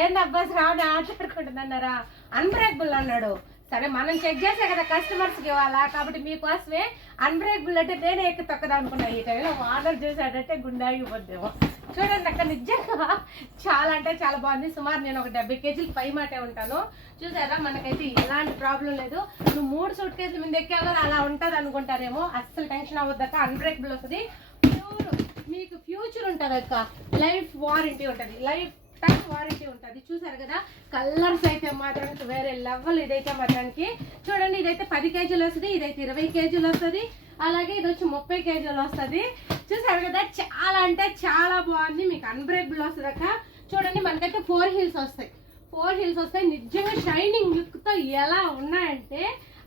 ఏందబ్బా శ్రావణి ఆటలాడుకుంటుందన్నారా? అన్బ్రేకబుల్ అన్నాడు. సరే మనం చెక్ చేసే కదా కస్టమర్స్కి ఇవ్వాలా, కాబట్టి మీకోసమే అన్బ్రేకబుల్ అంటే నేనే ఎక్కి తొక్కదా అనుకున్నా. ఈ టైంలో ఆర్డర్ చేశాడంటే గుండాగిపోద్దేమో. చూడండి అక్కడ నిజంగా చాలా అంటే చాలా బాగుంది. సుమారు నేను ఒక 70 కేజీలు పై మాటే ఉంటాను. చూసారా, మనకైతే ఎలాంటి ప్రాబ్లం లేదు. నువ్వు 3 సూట్ కేసుల మీద ఎక్కావు కదా అలా ఉంటుంది అనుకుంటారేమో. అస్సలు టెన్షన్ అవ్వద్దక్క, అన్బ్రేకబుల్ వస్తుంది. ప్యూర్ మీకు ఫ్యూచర్ ఉంటుంది అక్క, లైఫ్ వారంటీ ఉంటుంది, లైఫ్ టైం వారంటీ ఉంటుంది. చూసారు కదా, కలర్స్ అయితే మాత్రానికి వేరే లెవెల్. ఇదైతే మాత్రానికి చూడండి, ఇదైతే 10 కేజీలు వస్తుంది, ఇదైతే 20 కేజీలు వస్తుంది, అలాగే ఇది వచ్చి 30 కేజీలు వస్తుంది. చూసారు కదా, చాలా అంటే చాలా బాగుంది. మీకు అన్బ్రేకబుల్ వస్తుంది అక్క. చూడండి, మనకైతే 4 హీల్స్ వస్తాయి. 4 హీల్స్ వస్తాయి. నిజంగా షైనింగ్ లుక్తో ఎలా ఉన్నాయంటే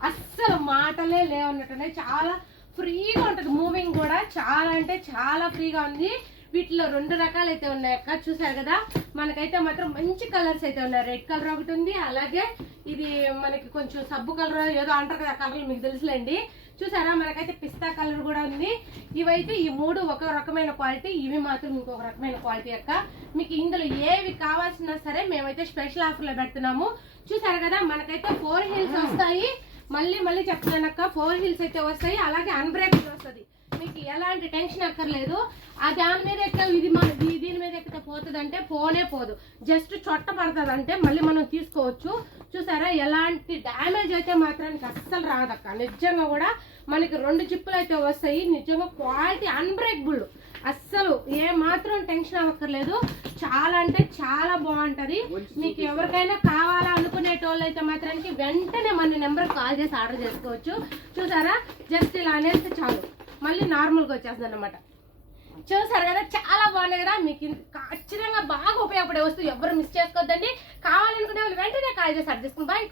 అస్సలు మాటలే లేవన్నట్టున్నాయి. చాలా ఫ్రీగా ఉంటుంది, మూవింగ్ కూడా చాలా అంటే చాలా ఫ్రీగా ఉంది. వీటిలో 2 రకాలు అయితే ఉన్నాయి అక్క. చూసారు కదా, మనకైతే మాత్రం మంచి కలర్స్ అయితే ఉన్నాయి. రెడ్ కలర్ ఒకటి ఉంది, అలాగే ఇది మనకి కొంచెం సబ్బు కలర్ ఏదో అంటారు కదా, కలర్లు మీకు తెలుసులేండి. చూసారా, మనకైతే పిస్తా కలర్ కూడా ఉంది. ఇవైతే ఈ 3 ఒక రకమైన క్వాలిటీ, ఇవి మాత్రం ఇంకొక రకమైన క్వాలిటీ అక్క. మీకు ఇందులో ఏవి కావాల్సినా సరే మేమైతే స్పెషల్ ఆఫర్లో పెడుతున్నాము. చూసారు కదా, మనకైతే 4 హీల్స్ వస్తాయి. మళ్ళీ చెప్తున్నాను అక్క, 4 హీల్స్ అయితే వస్తాయి, అలాగే అన్బ్రేకబుల్ వస్తుంది. మీకు ఎలాంటి టెన్షన్ అక్కర్లేదు. ఆ దాని మీద ఎక్క ఇది మన దీని మీద ఎక్కితే పోతుంది అంటే పోనే పోదు, జస్ట్ చొట్ట పడుతుంది అంటే మళ్ళీ మనం తీసుకోవచ్చు. చూసారా, ఎలాంటి డ్యామేజ్ అయితే మాత్రానికి అస్సలు రాదక్క. నిజంగా కూడా మనకి 2 జిప్పులు అయితే వస్తాయి. నిజంగా క్వాలిటీ అన్బ్రేకబుల్, అస్సలు ఏ మాత్రం టెన్షన్ అవ్వక్కర్లేదు. చాలా అంటే చాలా బాగుంటది. మీకు ఎవరికైనా కావాలా అనుకునేటోళ్ళు అయితే మాత్రానికి వెంటనే మన నెంబర్కి కాల్ చేసి ఆర్డర్ చేసుకోవచ్చు. చూసారా, జస్ట్ ఇలా అనేస్తే చాలు, మళ్ళీ నార్మల్గా వచ్చేస్తుంది అనమాట. చూసారు కదా, చాలా బాగున్నాయి కదా. మీకు ఖచ్చితంగా బాగా ఉపయోగపడే వస్తువు, ఎవరు మిస్ చేసుకోవద్దండి. కావాలనుకునే వాళ్ళు వెంటనే కాల్ చేసి ఆర్డర్ చేసుకోండి. బాయ్.